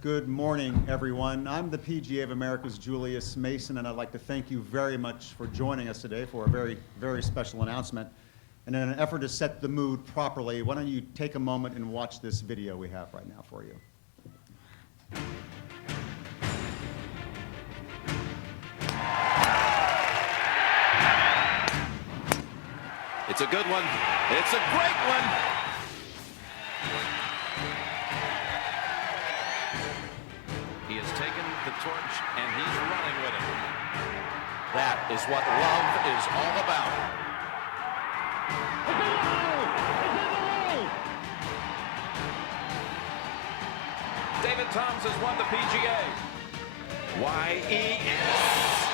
Good morning, everyone. I'm the PGA of America's Julius Mason, and I'd like to thank you very much for joining us today for a very, very special announcement. And in an effort to set the mood properly, why don't you take a moment and watch this video we have right now for you. It's a good one. It's a great one. He has taken the torch and he's running with it. That is what love is all about. David Toms has won the PGA. Y-E-S.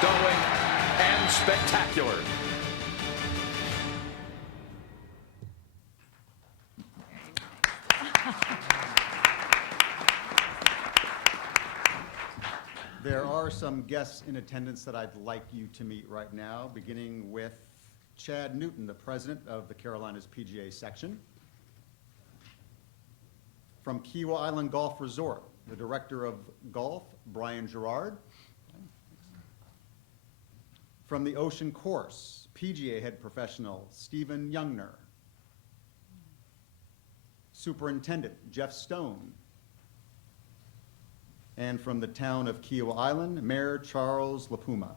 Stoic and spectacular. There are some guests in attendance that I'd like you to meet right now, beginning with Chad Newton, the president of the Carolinas PGA section. From Kiawah Island Golf Resort, the director of golf, Brian Gerard. From the Ocean Course, PGA head professional, Stephen Youngner. Superintendent, Jeff Stone. And from the town of Kiel Island, Mayor Charles LaPuma.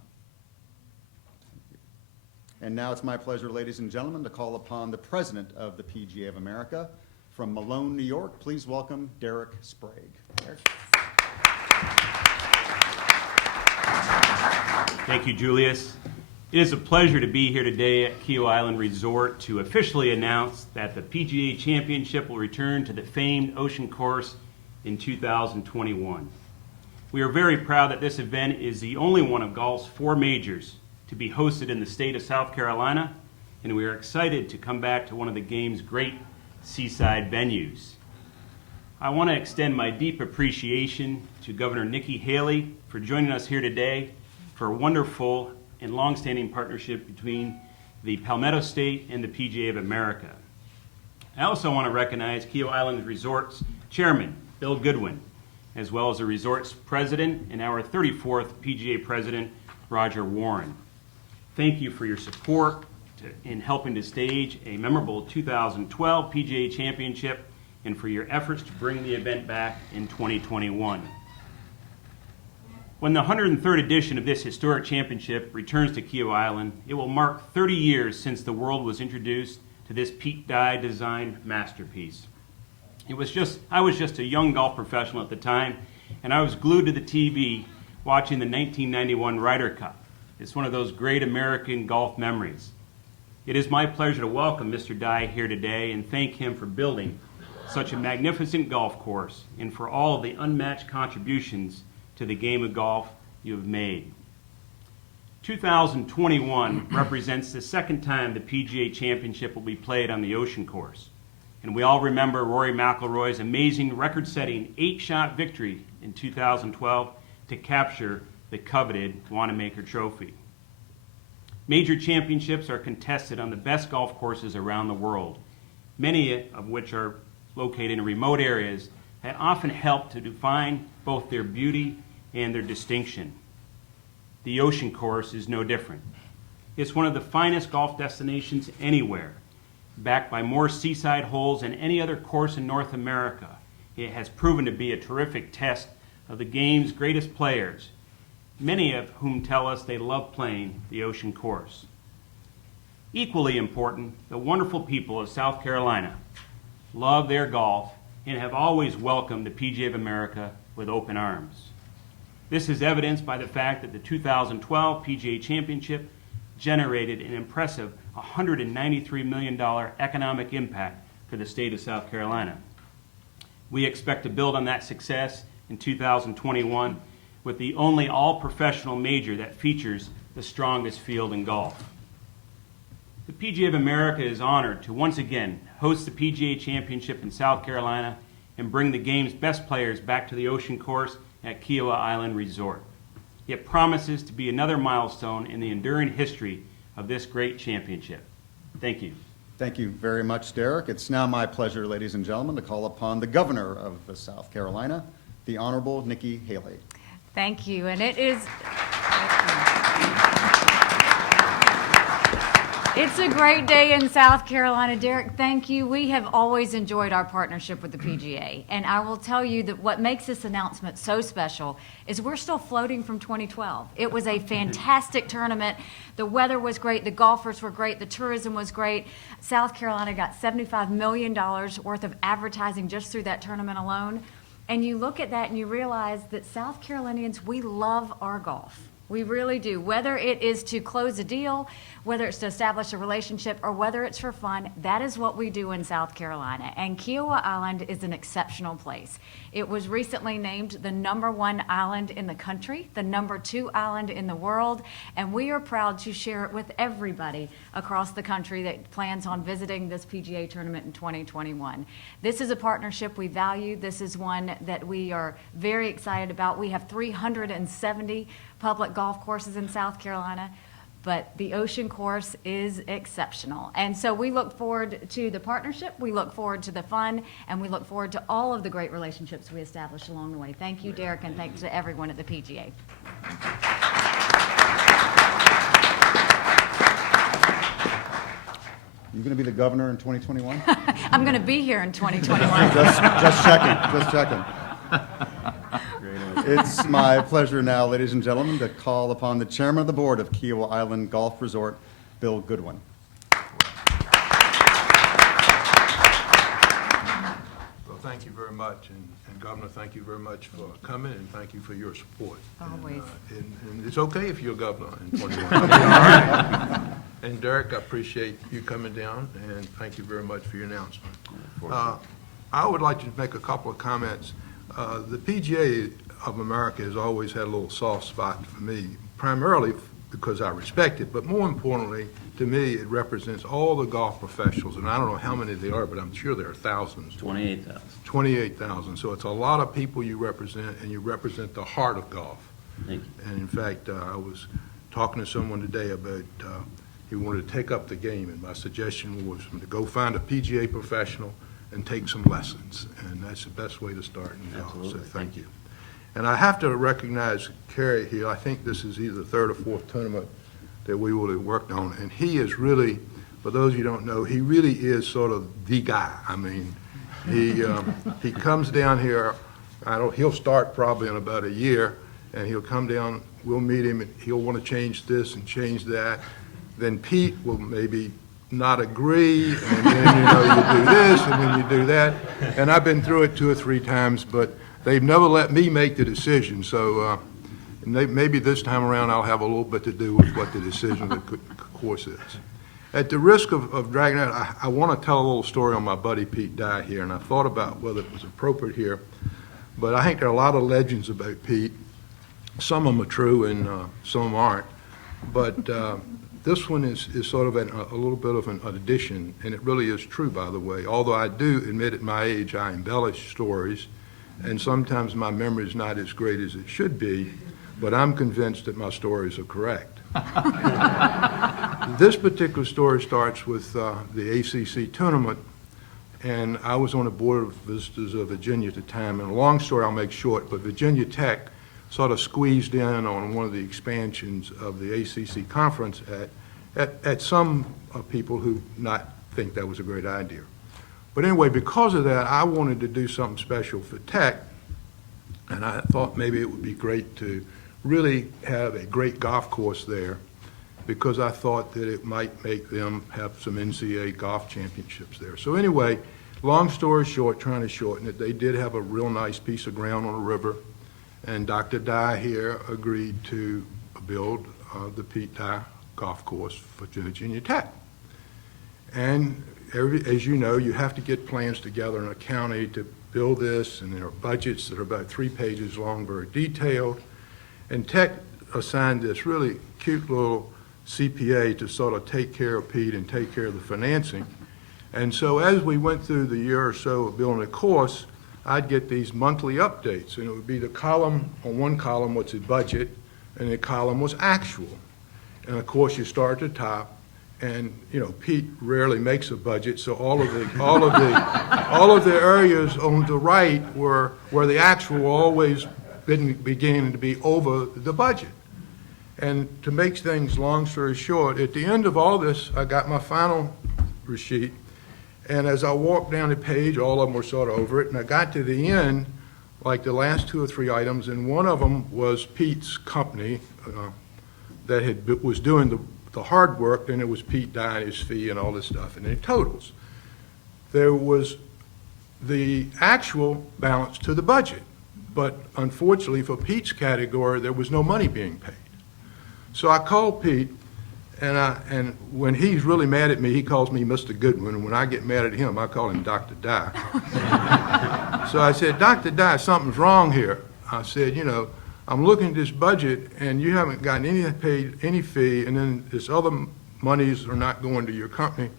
And now it's my pleasure, ladies and gentlemen, to call upon the president of the PGA of America. From Malone, New York, please welcome Derek Sprague. Derek. Thank you, Julius. It is a pleasure to be here today at Kiel Island Resort to officially announce that the PGA Championship will return to the famed Ocean Course in 2021. We are very proud that this event is the only one of golf's 4 majors to be hosted in the state of South Carolina, and we are excited to come back to one of the game's great seaside venues. I want to extend my deep appreciation to Governor Nikki Haley for joining us here today for a wonderful and long-standing partnership between the Palmetto State and the PGA of America. I also want to recognize Kiel Island Resort's chairman, Bill Goodwin, as well as the resort's president and our 34th PGA president, Roger Warren. Thank you for your support in helping to stage a memorable 2012 PGA Championship and for your efforts to bring the event back in 2021. When the 103rd edition of this historic championship returns to Kiawah Island, it will mark 30 years since the world was introduced to this Pete Dye designed masterpiece. I was just a young golf professional at the time, and I was glued to the TV watching the 1991 Ryder Cup. It's one of those great American golf memories. It is my pleasure to welcome Mr. Dye here today and thank him for building such a magnificent golf course and for all of the unmatched contributions to the game of golf you have made. 2021 represents the second time the PGA Championship will be played on the Ocean Course. And we all remember Rory McIlroy's amazing record-setting 8-shot victory in 2012 to capture the coveted Wanamaker Trophy. Major championships are contested on the best golf courses around the world, many of which are located in remote areas that often help to define both their beauty and their distinction. The Ocean Course is no different. It's one of the finest golf destinations anywhere. Backed by more seaside holes than any other course in North America, it has proven to be a terrific test of the game's greatest players, many of whom tell us they love playing the Ocean Course. Equally important, the wonderful people of South Carolina love their golf and have always welcomed the PGA of America with open arms. This is evidenced by the fact that the 2012 PGA Championship generated an impressive $193 million economic impact for the state of South Carolina. We expect to build on that success in 2021 with the only all-professional major that features the strongest field in golf. The PGA of America is honored to once again host the PGA Championship in South Carolina and bring the game's best players back to the Ocean Course at Kiawah Island Resort. It promises to be another milestone in the enduring history of this great championship. Thank you. Thank you very much, Derek. It's now my pleasure, ladies and gentlemen, to call upon the governor of South Carolina, the Honorable Nikki Haley. Thank you, and it's a great day in South Carolina. Derek, thank you. We have always enjoyed our partnership with the PGA, and I will tell you that what makes this announcement so special is we're still floating from 2012. It was a fantastic tournament. The weather was great, the golfers were great, the tourism was great. South Carolina got $75 million worth of advertising just through that tournament alone. And you look at that and you realize that South Carolinians, we love our golf. We really do. Whether it is to close a deal, whether it's to establish a relationship, or whether it's for fun, that is what we do in South Carolina. And Kiawah Island is an exceptional place. It was recently named the #1 island in the country, the #2 island in the world, and we are proud to share it with everybody across the country that plans on visiting this PGA tournament in 2021. This is a partnership we value. This is one that we are very excited about. We have 370 public golf courses in South Carolina, but the Ocean Course is exceptional. And so we look forward to the partnership, we look forward to the fun, and we look forward to all of the great relationships we establish along the way. Thank you, Derek, and thanks to everyone at the PGA. You going to be the governor in 2021? I'm going to be here in 2021. Just checking. It's my pleasure now, ladies and gentlemen, to call upon the chairman of the board of Kiel Island Golf Resort, Bill Goodwin. Well, thank you very much, and Governor, thank you very much for coming, and thank you for your support. Always. And it's okay if you're governor in 21. All right. And Derek, I appreciate you coming down, and thank you very much for your announcement. I would like to make a couple of comments. The PGA of America has always had a little soft spot for me, primarily because I respect it, but more importantly, to me, it represents all the golf professionals, and I don't know how many there are, but I'm sure there are thousands. 28,000. 28,000. So it's a lot of people you represent, and you represent the heart of golf. Thank you. And in fact, I was talking to someone today about he wanted to take up the game, and my suggestion was to go find a PGA professional and take some lessons, and that's the best way to start in golf. Absolutely. So thank you. And I have to recognize Kerry here. I think this is either the third or fourth tournament that we would have worked on, and he is really, for those of you who don't know, he really is sort of the guy. I mean, he comes down here. He'll start probably in about a year, and he'll come down. We'll meet him, and he'll want to change this and change that. Then Pete will maybe not agree, and then you do this, and then you do that. And I've been through it 2 or 3 times, but they've never let me make the decision. So maybe this time around I'll have a little bit to do with what the decision of the course is. At the risk of dragging out, I want to tell a little story on my buddy Pete Dye here, and I thought about whether it was appropriate here. But I think there are a lot of legends about Pete. Some of them are true and some of them aren't. But this one is sort of a little bit of an addition, and it really is true, by the way. Although I do admit at my age I embellish stories, and sometimes my memory is not as great as it should be, but I'm convinced that my stories are correct. This particular story starts with the ACC tournament, and I was on the board of visitors of Virginia at the time, and a long story I'll make short, but Virginia Tech sort of squeezed in on one of the expansions of the ACC conference at some people who not think that was a great idea. But anyway, because of that, I wanted to do something special for Tech, and I thought maybe it would be great to really have a great golf course there, because I thought that it might make them have some NCAA golf championships there. So anyway, long story short, trying to shorten it, they did have a real nice piece of ground on the river, and Dr. Dye here agreed to build the Pete Dye golf course for Virginia Tech. And as you know, you have to get plans together in a county to build this, and there are budgets that are about 3 pages long, very detailed. And Tech assigned this really cute little CPA to sort of take care of Pete and take care of the financing. And so as we went through the year or so of building a course, I'd get these monthly updates, and it would be the column, on one column was the budget, and the column was actual. And of course, you start at the top, and Pete rarely makes a budget, so all of the areas on the right were where the actual were always beginning to be over the budget. And to make things long story short, at the end of all this, I got my final receipt, and as I walked down the page, all of them were sort of over it, and I got to the end, like the last 2 or 3 items, and one of them was Pete's company that was doing the hard work, and it was Pete dying his fee and all this stuff, and it totals. There was the actual balance to the budget, but unfortunately for Pete's category, there was no money being paid. So I called Pete, and when he's really mad at me, he calls me Mr. Goodwin, and when I get mad at him, I call him Dr. Dye. So I said, Dr. Dye, something's wrong here. I said, I'm looking at this budget, and you haven't gotten paid any fee, and then this other monies are not going to your company.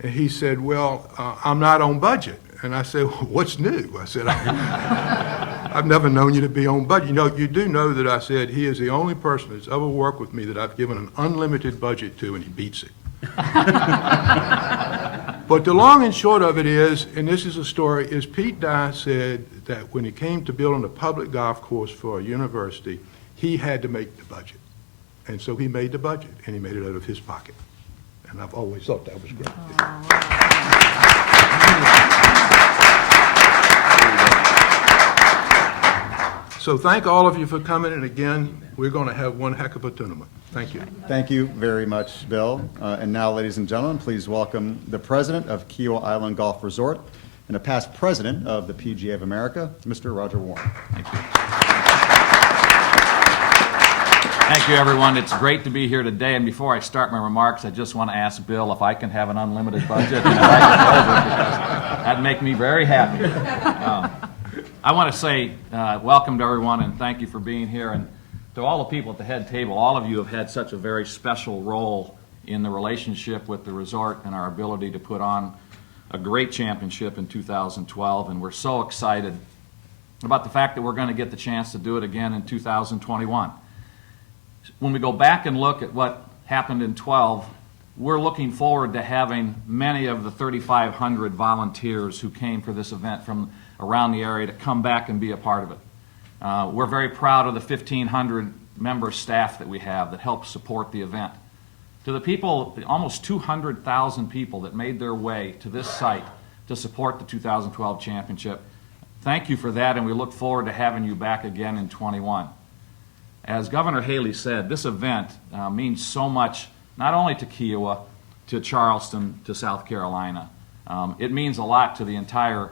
And he said, well, I'm not on budget. And I said, well, what's new? I said, I've never known you to be on budget. You do know that I said he is the only person that's ever worked with me that I've given an unlimited budget to, and he beats it. But the long and short of it is, and this is a story, is Pete Dye said that when it came to building a public golf course for a university, he had to make the budget. And so he made the budget, and he made it out of his pocket. And I've always thought that was great. So thank all of you for coming, and again, we're going to have one heck of a tournament. Thank you. Thank you very much, Bill. And now, ladies and gentlemen, please welcome the president of Kiawah Island Golf Resort and a past president of the PGA of America, Mr. Roger Warren. Thank you. Thank you, everyone. It's great to be here today. And before I start my remarks, I just want to ask Bill if I can have an unlimited budget and if I can hold it, because that'd make me very happy. I want to say welcome to everyone and thank you for being here. And to all the people at the head table, all of you have had such a very special role in the relationship with the resort and our ability to put on a great championship in 2012. And we're so excited about the fact that we're going to get the chance to do it again in 2021. When we go back and look at what happened in 12, we're looking forward to having many of the 3,500 volunteers who came for this event from around the area to come back and be a part of it. We're very proud of the 1,500 member staff that we have that help support the event. To the people, the almost 200,000 people that made their way to this site to support the 2012 championship, thank you for that, and we look forward to having you back again in 21. As Governor Haley said, this event means so much, not only to Kiawah, to Charleston, to South Carolina. It means a lot to the entire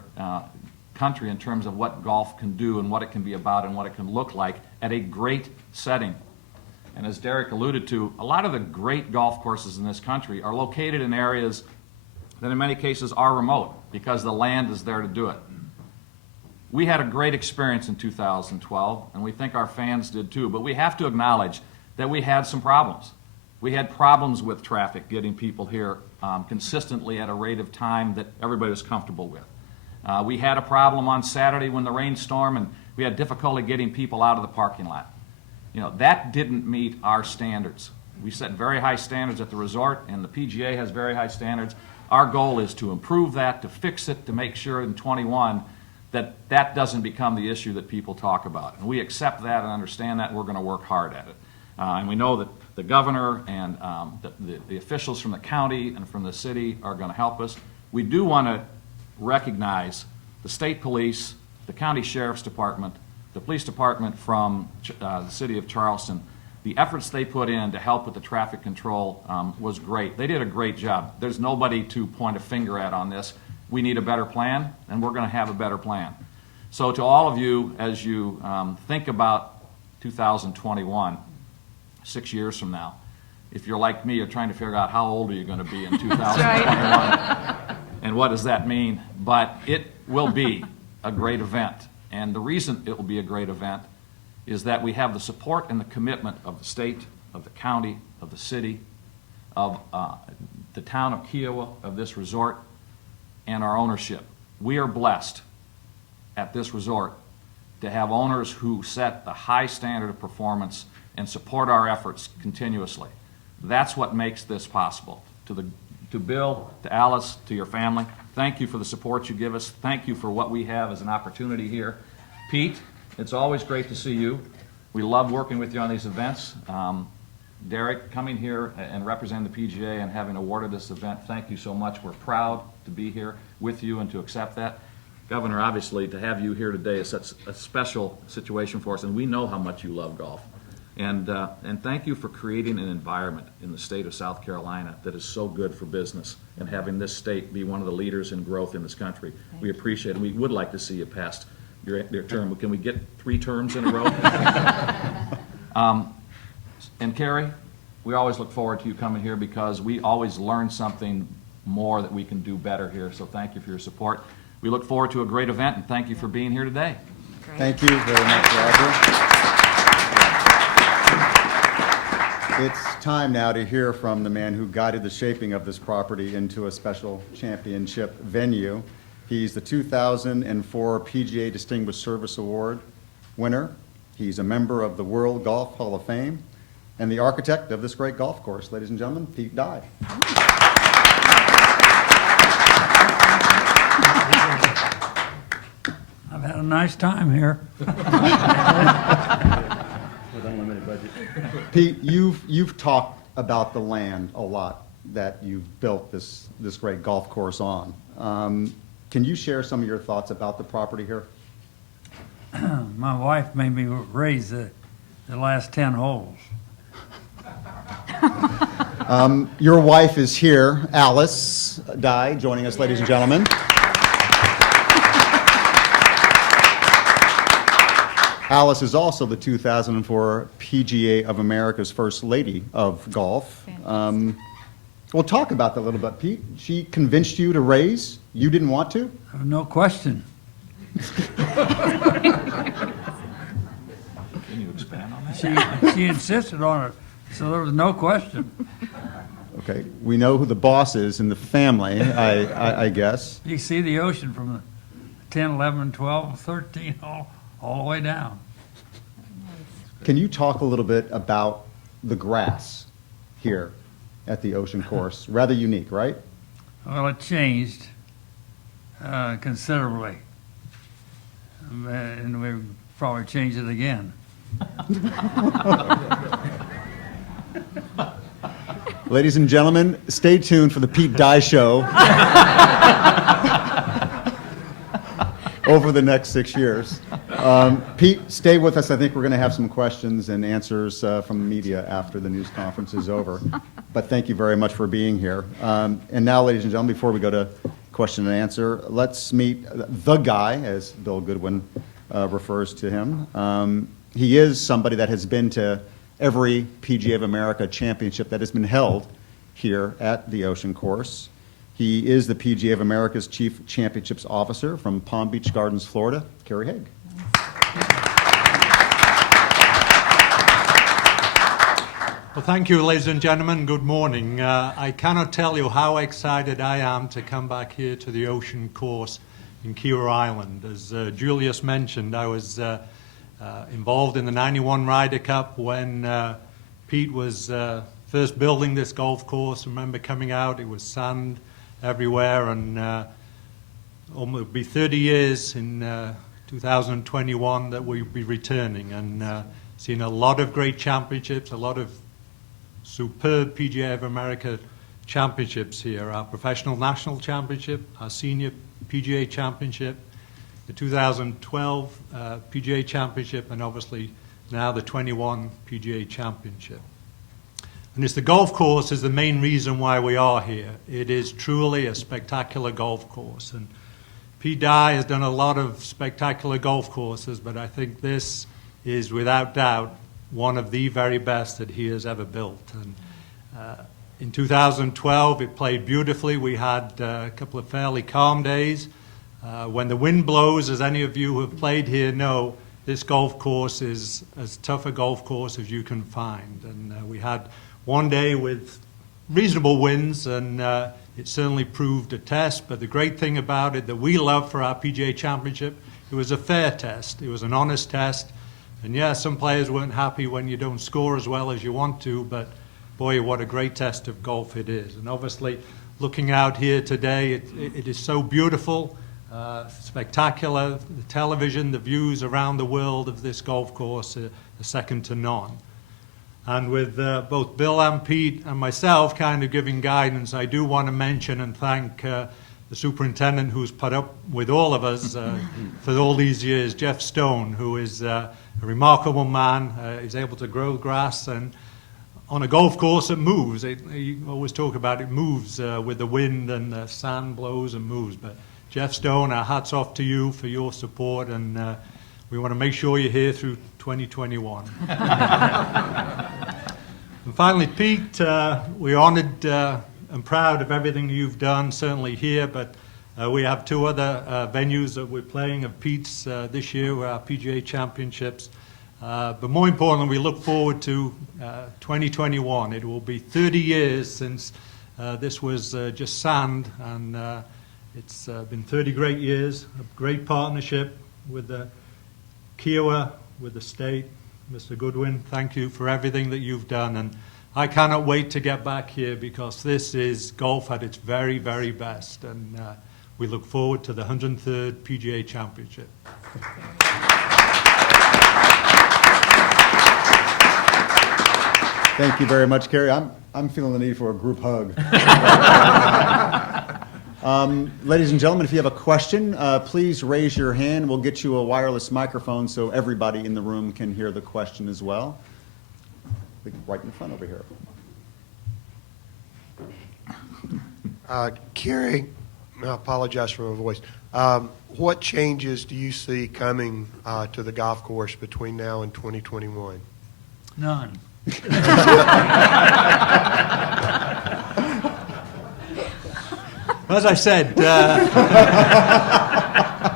country in terms of what golf can do and what it can be about and what it can look like at a great setting. And as Derek alluded to, a lot of the great golf courses in this country are located in areas that in many cases are remote because the land is there to do it. We had a great experience in 2012, and we think our fans did too, but we have to acknowledge that we had some problems. We had problems with traffic, getting people here consistently at a rate of time that everybody was comfortable with. We had a problem on Saturday when the rainstorm, and we had difficulty getting people out of the parking lot. That didn't meet our standards. We set very high standards at the resort, and the PGA has very high standards. Our goal is to improve that, to fix it, to make sure in 21 that that doesn't become the issue that people talk about. And we accept that and understand that. We're going to work hard at it. And we know that the governor and the officials from the county and from the city are going to help us. We do want to recognize the state police, the county sheriff's department, the police department from the city of Charleston. The efforts they put in to help with the traffic control was great. They did a great job. There's nobody to point a finger at on this. We need a better plan, and we're going to have a better plan. So to all of you, as you think about 2021, 6 years from now, if you're like me, you're trying to figure out how old are you going to be in 2021, and what does that mean? But it will be a great event. And the reason it will be a great event is that we have the support and the commitment of the state, of the county, of the city, of the town of Kiawah, of this resort, and our ownership. We are blessed at this resort to have owners who set a high standard of performance and support our efforts continuously. That's what makes this possible. To Bill, to Alice, to your family, thank you for the support you give us. Thank you for what we have as an opportunity here. Pete, it's always great to see you. We love working with you on these events. Derek, coming here and representing the PGA and having awarded this event, thank you so much. We're proud to be here with you and to accept that. Governor, obviously, to have you here today is such a special situation for us, and we know how much you love golf. And thank you for creating an environment in the state of South Carolina that is so good for business and having this state be one of the leaders in growth in this country. We appreciate it. We would like to see you past your term. Can we get 3 terms in a row? And Carrie, we always look forward to you coming here because we always learn something more that we can do better here. So thank you for your support. We look forward to a great event, and thank you for being here today. Great. Thank you very much, Roger. It's time now to hear from the man who guided the shaping of this property into a special championship venue. He's the 2004 PGA Distinguished Service Award winner. He's a member of the World Golf Hall of Fame and the architect of this great golf course. Ladies and gentlemen, Pete Dye. I've had a nice time here. With unlimited budget. Pete, you've talked about the land a lot that you've built this great golf course on. Can you share some of your thoughts about the property here? My wife made me raise the last 10 holes. Your wife is here, Alice Dye, joining us, ladies and gentlemen. Alice is also the 2004 PGA of America's First Lady of Golf. We'll talk about that a little bit, Pete. She convinced you to raise. You didn't want to? No question. Can you expand on that? She insisted on it, so there was no question. Okay, we know who the boss is in the family, I guess. You see the ocean from the 10, 11, 12, 13, all the way down. Can you talk a little bit about the grass here at the ocean course? Rather unique, right? Well, it changed considerably, and we'll probably change it again. Ladies and gentlemen, stay tuned for the Pete Dye Show over the next 6 years. Pete, stay with us. I think we're going to have some questions and answers from the media after the news conference is over. But thank you very much for being here. And now, ladies and gentlemen, before we go to question and answer, let's meet the guy, as Bill Goodwin refers to him. He is somebody that has been to every PGA of America championship that has been held here at the Ocean Course. He is the PGA of America's Chief Championships Officer from Palm Beach Gardens, Florida, Kerry Haig. Well, thank you, ladies and gentlemen. Good morning. I cannot tell you how excited I am to come back here to the Ocean Course in Kiawah Island. As Julius mentioned, I was involved in the 91 Ryder Cup when Pete was first building this golf course. I remember coming out, it was sand everywhere, and it'll be 30 years in 2021 that we'll be returning, and seen a lot of great championships, a lot of superb PGA of America championships here, our professional national championship, our senior PGA championship, the 2012 PGA Championship, and obviously now the 21 PGA Championship. And it's the golf course is the main reason why we are here. It is truly a spectacular golf course. And Pete Dye has done a lot of spectacular golf courses, but I think this is without doubt one of the very best that he has ever built. And in 2012, it played beautifully. We had a couple of fairly calm days. When the wind blows, as any of you who have played here know, this golf course is as tough a golf course as you can find. And we had one day with reasonable winds, and it certainly proved a test. But the great thing about it that we love for our PGA Championship, it was a fair test. It was an honest test. And yeah, some players weren't happy when you don't score as well as you want to, but boy, what a great test of golf it is. And obviously, looking out here today, it is so beautiful, spectacular. The television, the views around the world of this golf course are second to none. And with both Bill and Pete and myself kind of giving guidance, I do want to mention and thank the superintendent who's put up with all of us for all these years, Jeff Stone, who is a remarkable man. He's able to grow grass, and on a golf course it moves. You always talk about it moves with the wind, and the sand blows and moves. But Jeff Stone, our hats off to you for your support, and we want to make sure you're here through 2021. And finally, Pete, we're honored and proud of everything you've done, certainly here, but we have two other venues that we're playing of Pete's this year, our PGA Championships. But more importantly, we look forward to 2021. It will be 30 years since this was just sand, and it's been 30 great years, a great partnership with the Kiawah, with the state. Mr. Goodwin, thank you for everything that you've done, and I cannot wait to get back here because this is golf at its very, very best, and we look forward to the 103rd PGA Championship. Thank you very much, Kerry. I'm feeling the need for a group hug. Ladies and gentlemen, if you have a question, please raise your hand. We'll get you a wireless microphone so everybody in the room can hear the question as well. I think right in front over here. Kerry, I apologize for my voice. What changes do you see coming to the golf course between now and 2021? None. As I said,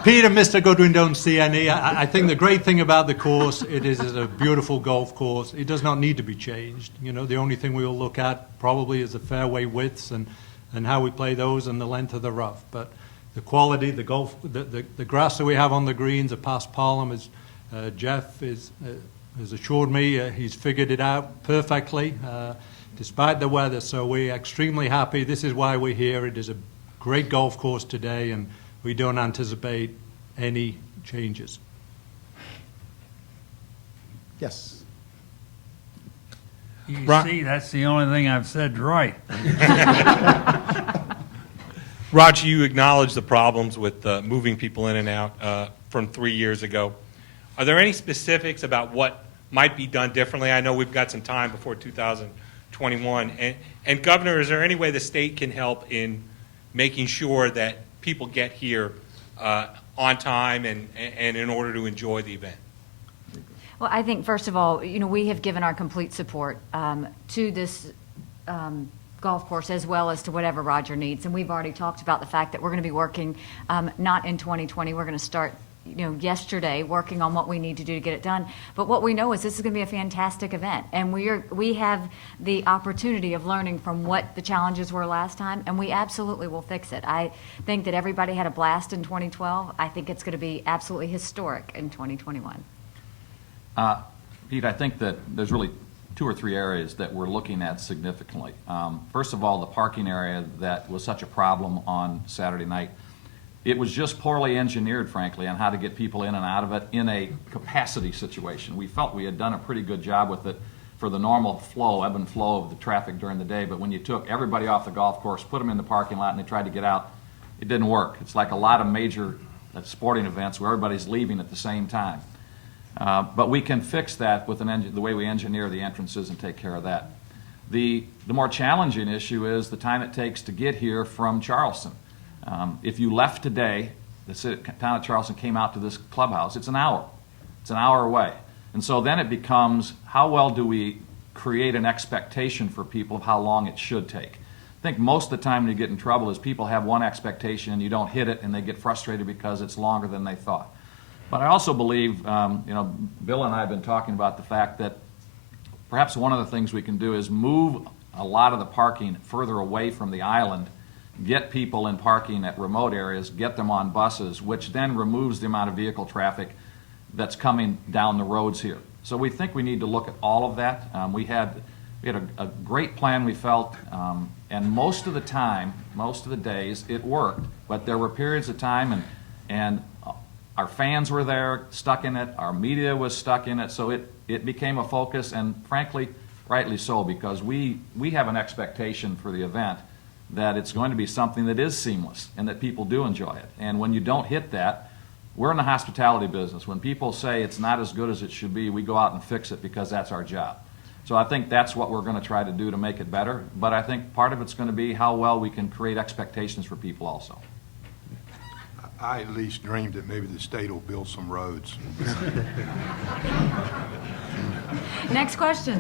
Pete and Mr. Goodwin don't see any. I think the great thing about the course, it is a beautiful golf course. It does not need to be changed. You know, the only thing we will look at probably is the fairway widths and how we play those and the length of the rough. But the quality, the golf, the grass that we have on the greens, the past palm, is Jeff has assured me he's figured it out perfectly, despite the weather. So we're extremely happy. This is why we're here. It is a great golf course today, and we don't anticipate any changes. Yes. You Ron- see, that's the only thing I've said right. Roger, you acknowledged the problems with moving people in and out from 3 years ago. Are there any specifics about what might be done differently? I know we've got some time before 2021. And Governor, is there any way the state can help in making sure that people get here on time and in order to enjoy the event? Well, I think, first of all, you know, we have given our complete support to this golf course as well as to whatever Roger needs. And we've already talked about the fact that we're going to be working not in 2020. We're going to start, you know, yesterday working on what we need to do to get it done. But what we know is this is going to be a fantastic event. And we have the opportunity of learning from what the challenges were last time, and we absolutely will fix it. I think that everybody had a blast in 2012. I think it's going to be absolutely historic in 2021. Pete, I think that there's really 2 or 3 areas that we're looking at significantly. First of all, the parking area that was such a problem on Saturday night. It was just poorly engineered, frankly, on how to get people in and out of it in a capacity situation. We felt we had done a pretty good job with it for the normal flow, ebb and flow of the traffic during the day, but when you took everybody off the golf course, put them in the parking lot, and they tried to get out, it didn't work. It's like a lot of major sporting events where everybody's leaving at the same time. But we can fix that with the way we engineer the entrances and take care of that. The more challenging issue is the time it takes to get here from Charleston. If you left today, the town of Charleston came out to this clubhouse, it's an hour. It's an hour away. And so then it becomes, how well do we create an expectation for people of how long it should take? I think most of the time when you get in trouble is people have one expectation and you don't hit it and they get frustrated because it's longer than they thought. But I also believe, Bill and I have been talking about the fact that perhaps one of the things we can do is move a lot of the parking further away from the island, get people in parking at remote areas, get them on buses, which then removes the amount of vehicle traffic that's coming down the roads here. So we think we need to look at all of that. We had a great plan, we felt, and most of the time, most of the days, it worked. But there were periods of time, and our fans were there, stuck in it, our media was stuck in it, so it became a focus, and frankly, rightly so, because we have an expectation for the event that it's going to be something that is seamless and that people do enjoy it. And when you don't hit that, we're in the hospitality business. When people say it's not as good as it should be, we go out and fix it because that's our job. So I think that's what we're going to try to do to make it better, but I think part of it's going to be how well we can create expectations for people also. I at least dreamed that maybe the state will build some roads. Next question.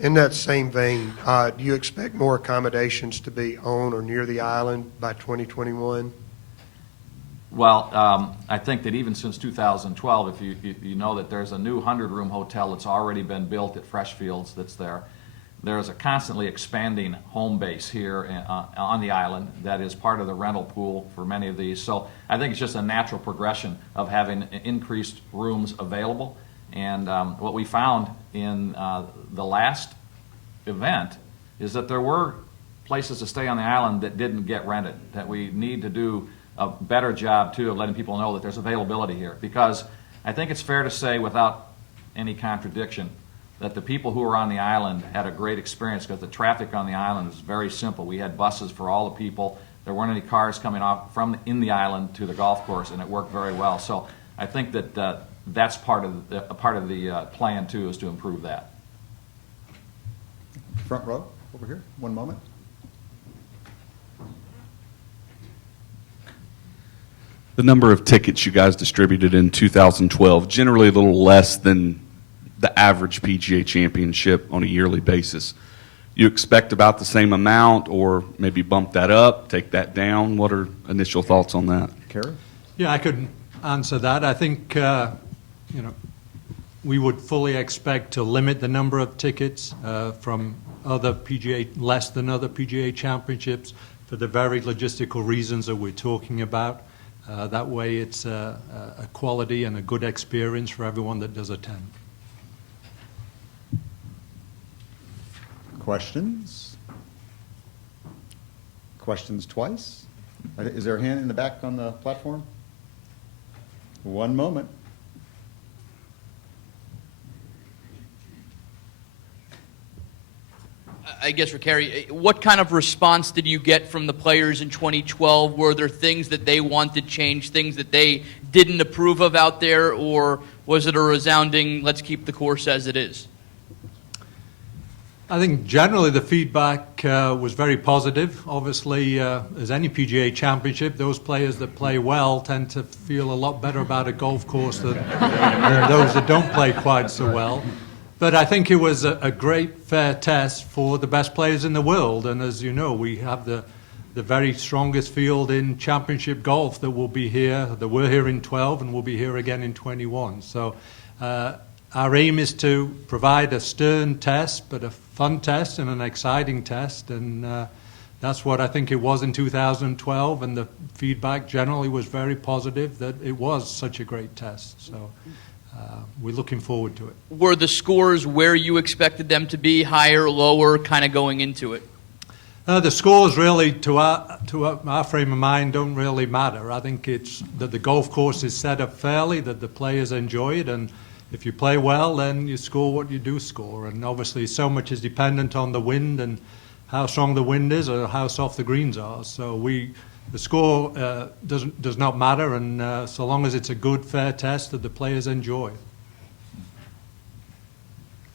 In that same vein, do you expect more accommodations to be on or near the island by 2021? Well, I think that even since 2012, if you know that there's a new 100-room hotel that's already been built at Freshfields that's there. There's a constantly expanding home base here on the island that is part of the rental pool for many of these. So I think it's just a natural progression of having increased rooms available. And what we found in the last event is that there were places to stay on the island that didn't get rented, that we need to do a better job, too, of letting people know that there's availability here. Because I think it's fair to say, without any contradiction, that the people who were on the island had a great experience because the traffic on the island is very simple. We had buses for all the people. There weren't any cars coming off from in the island to the golf course, and it worked very well. So I think that that's part of the plan, too, is to improve that. Front row, over here, one moment. The number of tickets you guys distributed in 2012, generally a little less than the average PGA Championship on a yearly basis. You expect about the same amount, or maybe bump that up, take that down? What are initial thoughts on that? Kerry? Yeah, I could answer that. I think, we would fully expect to limit the number of tickets from less than other PGA Championships for the very logistical reasons that we're talking about. That way it's a quality and a good experience for everyone that does attend. Questions? Questions twice? Is there a hand in the back on the platform? One moment. I guess for Kerry, what kind of response did you get from the players in 2012? Were there things that they wanted changed, things that they didn't approve of out there, or was it a resounding, let's keep the course as it is? I think generally the feedback was very positive. Obviously, as any PGA Championship, those players that play well tend to feel a lot better about a golf course than those that don't play quite so well. But I think it was a great fair test for the best players in the world. And as you know, we have the very strongest field in championship golf that will be here, that were here in 12 and will be here again in 21. So our aim is to provide a stern test, but a fun test and an exciting test. And that's what I think it was in 2012. And the feedback generally was very positive that it was such a great test. So we're looking forward to it. Were the scores where you expected them to be, higher, lower, kind of going into it? The scores really, to our frame of mind, don't really matter. I think it's that the golf course is set up fairly, that the players enjoy it, and if you play well, then you score what you do score. And obviously, so much is dependent on the wind and how strong the wind is or how soft the greens are. So the score does not matter, and so long as it's a good, fair test that the players enjoy.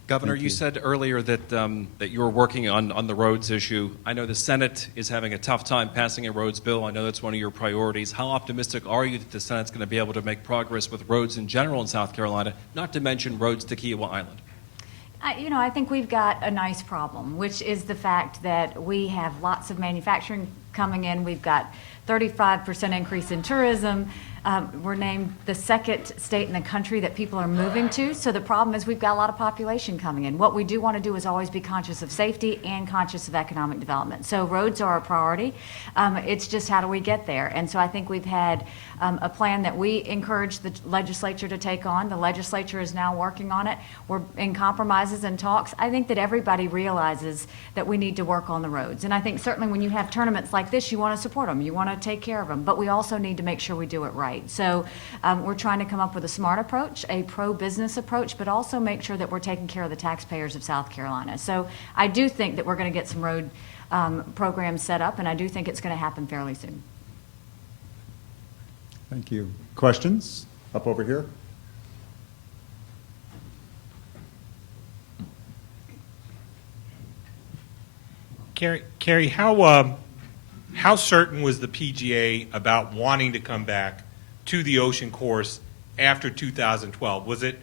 Governor, you said earlier that that you were working on the roads issue. I know the Senate is having a tough time passing a roads bill. I know that's one of your priorities. How optimistic are you that the Senate's going to be able to make progress with roads in general in South Carolina, not to mention roads to Kiawah Island? I think we've got a nice problem, which is the fact that we have lots of manufacturing coming in. We've got 35% increase in tourism. We're named the second state in the country that people are moving to. So the problem is we've got a lot of population coming in. What we do want to do is always be conscious of safety and conscious of economic development. So roads are a priority. It's just how do we get there? And so I think we've had a plan that we encourage the legislature to take on. The legislature is now working on it. We're in compromises and talks. I think that everybody realizes that we need to work on the roads. And I think certainly when you have tournaments like this, you want to support them. You want to take care of them. But we also need to make sure we do it right. So we're trying to come up with a smart approach, a pro-business approach, but also make sure that we're taking care of the taxpayers of South Carolina. So I do think that we're going to get some road programs set up, and I do think it's going to happen fairly soon. Thank you. Questions? Up over here. Carrie, how certain was the PGA about wanting to come back to the Ocean Course after 2012? Was it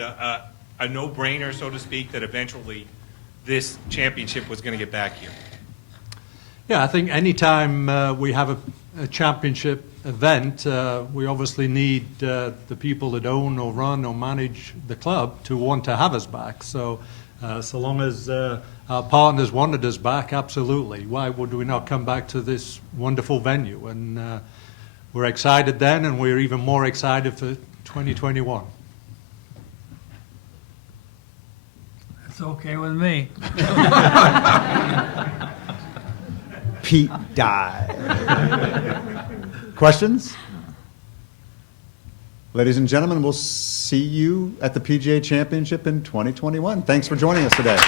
a no-brainer, so to speak, that eventually this championship was going to get back here? Yeah, I think anytime we have a championship event, we obviously need the people that own or run or manage the club to want to have us back. So long as our partners wanted us back, absolutely. Why would we not come back to this wonderful venue? And we're excited then, and we're even more excited for 2021. It's okay with me. Pete died. Questions? Ladies and gentlemen, we'll see you at the PGA Championship in 2021. Thanks for joining us today.